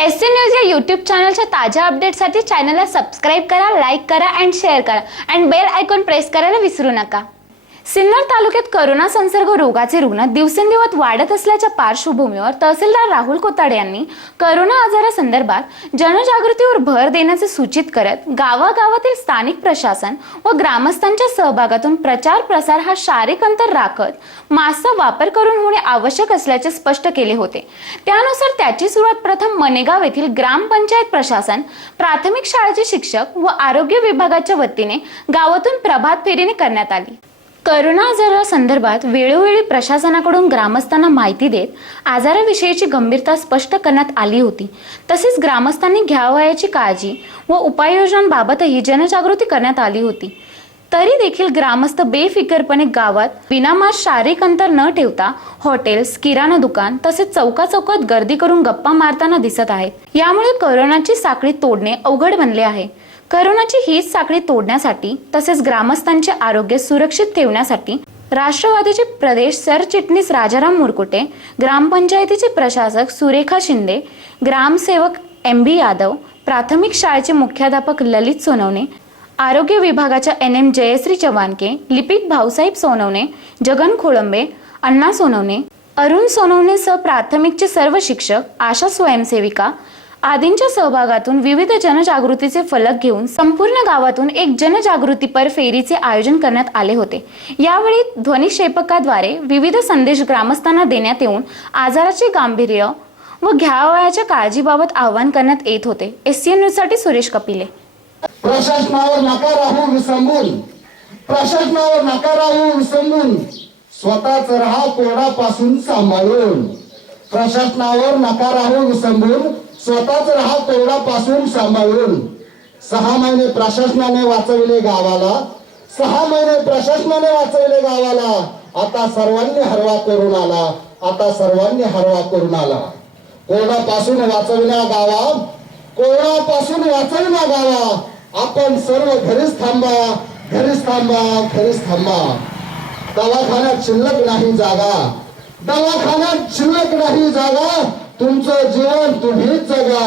S C news या YouTube चॅनलच्या ताज्या अपडेटसाठी चॅनलला सबस्क्राईब करा लाईक करा अँड शेअर करा. अँड बेल आयकॉन प्रेस करायला विसरू नका. सिन्नर तालुक्यात करोना संसर्ग रोगाचे रुग्ण दिवसेंदिवस वाढत असल्याच्या पार्श्वभूमीवर तहसीलदार राहुल कोताडे यांनी करोना आजारासंदर्भात जनजागृतीवर भर देण्याचे सूचित करत गावागावातील स्थानिक प्रशासन व ग्रामस्थांच्या सहभागातून प्रचार प्रसार हा शारीरिक अंतर राखत मास्कचा वापर करून होणे आवश्यक असल्याचे स्पष्ट केले होते. त्यानुसार त्याची सुरुवात प्रथम मनेगाव येथील ग्रामपंचायत प्रशासन प्राथमिक शाळेचे शिक्षक व आरोग्य विभागाच्या वतीने गावातून प्रभात फेरीने करण्यात आली. करोना आजारासंदर्भात वेळोवेळी प्रशासनाकडून ग्रामस्थांना माहिती देत आजाराविषयीची गंभीरता स्पष्ट करण्यात आली होती. तसेच ग्रामस्थांनी घ्यावयाची काळजी व उपाययोजनांबाबतही जनजागृती करण्यात आली होती. तरी देखील ग्रामस्थ बेफिकरपणे गावात विनामास शारीरिक अंतर न ठेवता हॉटेल्स किराणा दुकान तसेच चौका चौकात गर्दी करून गप्पा मारताना दिसत आहेत. यामुळे करोनाची साखळी तोडणे अवघड बनले आहे. करोनाची हीच साखळी तोडण्यासाठी तसेच ग्रामस्थांचे आरोग्य सुरक्षित ठेवण्यासाठी राष्ट्रवादीचे प्रदेश सरचिटणीस राजाराम मुरकुटे ग्रामपंचायतीचे प्रशासक सुरेखा शिंदे ग्रामसेवक एम बी यादव प्राथमिक शाळेचे मुख्याध्यापक ललित सोनवणे आरोग्य विभागाच्या एन एम जयश्री चव्हाणके लिपिक भाऊसाहेब सोनवणे जगन खोळंबे अण्णा सोनवणे अरुण सोनवणे सह प्राथमिकचे सर्व शिक्षक आशा स्वयंसेविका आदींच्या सहभागातून विविध जनजागृतीचे फलक घेऊन संपूर्ण गावातून एक जनजागृतीपर फेरीचे आयोजन करण्यात आले होते. यावेळी ध्वनिक्षेपकाद्वारे विविध संदेश ग्रामस्थांना देण्यात येऊन आजाराचे गांभीर्य व घ्यावयाच्या काळजीबाबत आवाहन करण्यात येत होते. एससीएन न्यूजसाठी सुरेश कपिले. प्रशासनावर नका राहू विसंबून. प्रशासनावर नका राहू विसंबून. स्वतःच राहा कोरोनापासून सांभाळून. प्रशासनावर नका राहू विसंबून. स्वतःच राहा कोरोनापासून सांभाळून सहा महिने प्रशासनाने वाचविले गावाला सहा महिने प्रशासनाने वाचविले गावाला आता सर्वांनी हरवा करून आला आता सर्वांनी हरवा करून आला. कोरोनापासून वाचविला गावा? कोरोनापासून वाचविला गावा? आपण सर्व घरीच थांबा घरीच थांबा घरीच थांबा. दवाखान्यात शिल्लक नाही जागा. दवाखान्यात शिल्लक नाही जागा. तुमचं जीवन तुम्हीच जगा.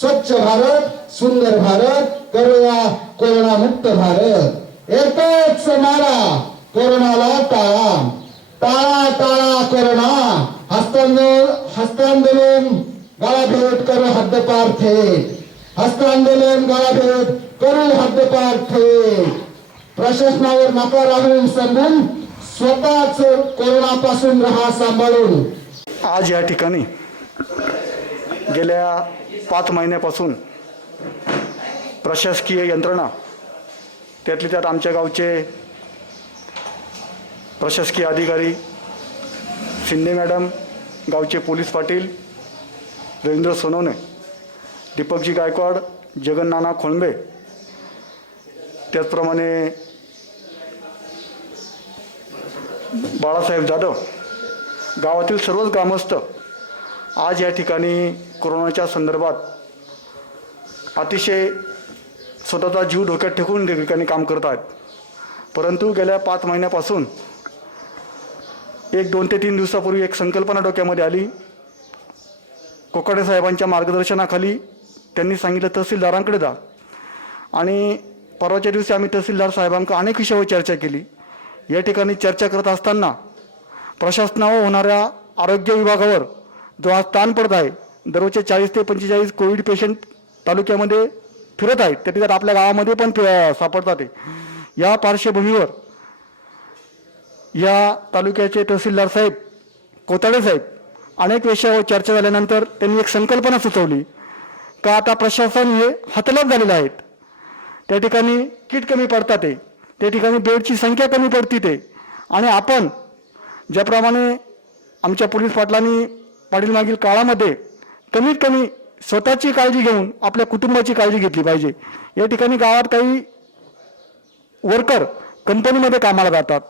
स्वच्छ भारत सुंदर भारत करूया कोरोना मुक्त भारत. एकच मारा कोरोनाला टाळा. टाळा टाळा कोरोना. हस्तांदोलन हस्तांदोलन गाळाभेट करू हद्दपार थेट हस्तांदोलन गाळाभेट करू हद्दपार थेट प्रशासनावर नका राहून समजून स्वतःच कोरोनापासून राहा सांभाळून. आज या ठिकाणी गेल्या पाच महिन्यापासून प्रशासकीय यंत्रणा त्यातली त्यात आमच्या गावचे प्रशासकीय अधिकारी शिंदे मॅडम गावचे पोलीस पाटील रवींद्र सोनवणे दीपकजी गायकवाड जगन्नाना खोळंबे त्याचप्रमाणे बाळासाहेब जाधव गावातील सर्वच ग्रामस्थ आज या ठिकाणी कोरोनाच्या संदर्भात अतिशय स्वतःचा जीव धोक्यात ठेवून त्या ठिकाणी काम करत आहेत. परंतु गेल्या पाच महिन्यापासून एक दोन ते तीन दिवसापूर्वी एक संकल्पना डोक्यामध्ये आली. कोकाटे साहेबांच्या मार्गदर्शनाखाली त्यांनी सांगितलं तहसीलदारांकडे जा. आणि परवाच्या दिवशी आम्ही तहसीलदार साहेबांकडे अनेक विषयावर चर्चा केली. या ठिकाणी चर्चा करत असताना प्रशासनावर होणाऱ्या आरोग्य विभागावर जो आज ताण पडत आहे दररोजचे चाळीस ते पंचेचाळीस कोविड पेशंट तालुक्यामध्ये फिरत आहेत. त्या ठिकाणी आपल्या गावामध्ये पण सापडतात या पार्श्वभूमीवर या तालुक्याचे तहसीलदार साहेब कोताडे साहेब अनेक विषयावर चर्चा झाल्यानंतर त्यांनी एक संकल्पना सुचवली का आता प्रशासन हे हतलाप झालेलं आहेत. त्या ठिकाणी किट कमी पडतात ते. त्या ठिकाणी बेडची संख्या कमी पडती ते. आणि आपण ज्याप्रमाणे आमच्या पोलीस पाटलांनी पाटील मागील काळामध्ये कमीत कमी स्वतःची काळजी घेऊन आपल्या कुटुंबाची काळजी घेतली पाहिजे. या ठिकाणी गावात काही वर्कर कंपनीमध्ये कामाला जातात.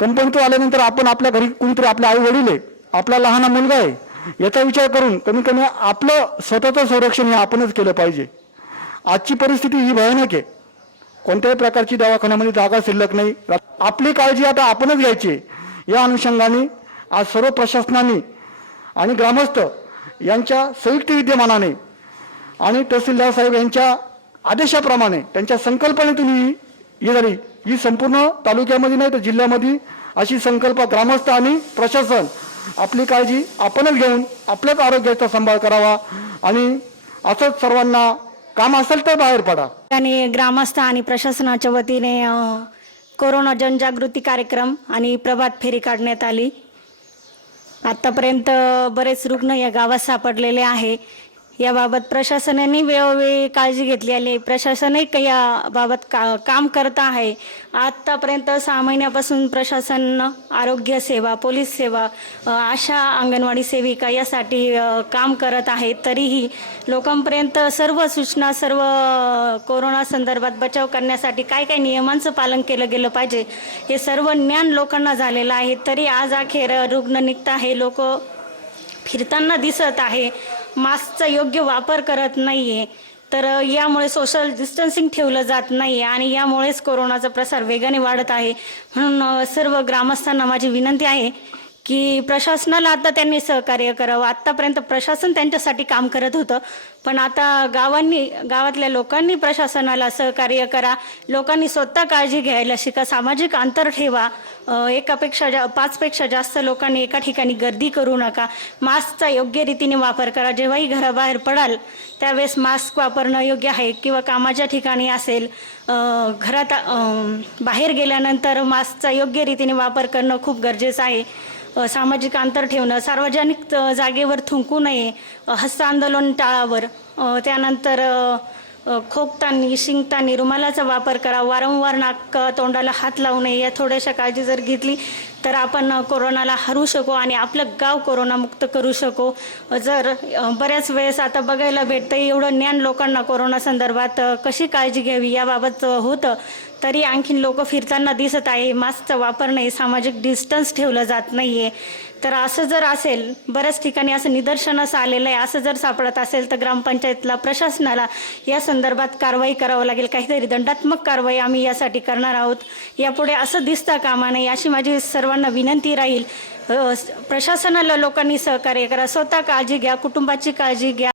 कंपनीतून आल्यानंतर आपण आपल्या घरी कुणीतरी आपल्या आई वडील आहे आपला लहान मुलगा आहे याचा विचार करून कमी कमी आपलं स्वतःचं संरक्षण हे आपणच केलं पाहिजे. आजची परिस्थिती ही भयानक आहे. कोणत्याही प्रकारची दवाखान्यामध्ये जागा शिल्लक नाही. आपली काळजी आता आपणच घ्यायची आहे. या अनुषंगाने आज सर्व प्रशासनाने आणि ग्रामस्थ यांच्या संयुक्त विद्यमानाने आणि तहसीलदार साहेब यांच्या आदेशाप्रमाणे त्यांच्या संकल्पनेतून ही ही झाली. ही संपूर्ण तालुक्यामध्ये नाही तर जिल्ह्यामध्ये अशी संकल्प ग्रामस्थ आणि प्रशासन आपली काळजी आपणच घेऊन आपल्याच आरोग्याचा सांभाळ करावा आणि असंच सर्वांना काम असेल तर बाहेर पडा. आणि ग्रामस्थ आणि प्रशासनाच्या वतीने कोरोना जनजागृती कार्यक्रम आणि प्रभात फेरी काढण्यात आली. आतापर्यंत बरेच रुग्ण या गावात सापडलेले आहे. याबाबत प्रशासनाने वेळोवेळी काळजी घेतली आहे. प्रशासनही काही याबाबत का काम करत आहे. आत्तापर्यंत सहा महिन्यापासून प्रशासन आरोग्य सेवा पोलीस सेवा आशा अंगणवाडी सेविका यासाठी काम करत आहे. तरीही लोकांपर्यंत सर्व सूचना सर्व कोरोना संदर्भात बचाव करण्यासाठी काय काय नियमांचं पालन केलं गेलं पाहिजे हे सर्व ज्ञान लोकांना झालेलं आहे. तरी आज अखेर रुग्ण निघत आहे. लोक फिरताना दिसत आहे. मास्कचा योग्य वापर करत नाही आहे तर यामुळे सोशल डिस्टन्सिंग ठेवलं जात नाही आणि यामुळेच कोरोनाचा प्रसार वेगाने वाढत आहे. म्हणून सर्व ग्रामस्थांना माझी विनंती आहे की प्रशासनाला आता त्यांनी सहकार्य करावं. आत्तापर्यंत प्रशासन त्यांच्यासाठी काम करत होतं. पण आता गावांनी गावातल्या लोकांनी प्रशासनाला सहकार्य करा. लोकांनी स्वतः काळजी घ्यायला शिका. सामाजिक अंतर ठेवा. एकापेक्षा जा पाचपेक्षा जास्त लोकांनी एका ठिकाणी गर्दी करू नका. मास्कचा योग्य रीतीने वापर करा. जेव्हाही घराबाहेर पडाल त्यावेळेस मास्क वापरणं योग्य आहे किंवा कामाच्या ठिकाणी असेल घरात बाहेर गेल्यानंतर मास्कचा योग्य रीतीने वापर करणं खूप गरजेचं आहे. सामाजिक अंतर ठेवणं सार्वजनिक जागेवर थुंकू नये हस्तांदोलन टाळावर त्यानंतर खोकतानी शिंकतानी रुमालाचा वापर करा. वारंवार नाक तोंडाला हात लावू नये. या थोड्याशा काळजी जर घेतली तर आपण कोरोनाला हरू शकू आणि आपलं गाव कोरोनामुक्त करू शकू. जर बऱ्याच वेळेस आता बघायला भेटतं एवढं ज्ञान लोकांना कोरोना संदर्भात कशी काळजी घ्यावी याबाबत होतं तरी आणखीन लोक फिरताना दिसत आहे. मास्कचा वापर नाही सामाजिक डिस्टन्स ठेवलं जात नाही आहे तर असं जर असेल बऱ्याच ठिकाणी असं निदर्शनास आलेलं आहे असं जर सापडत असेल तर ग्रामपंचायतला प्रशासनाला या संदर्भात कारवाई करावं लागेल. काहीतरी दंडात्मक कारवाई आम्ही यासाठी करणार आहोत. यापुढे असं दिसता कामा नये अशी माझी सर्वांना विनंती राहील. प्रशासनाला लोकांनी सहकार्य करा. स्वतः काळजी घ्या कुटुंबाची काळजी घ्या.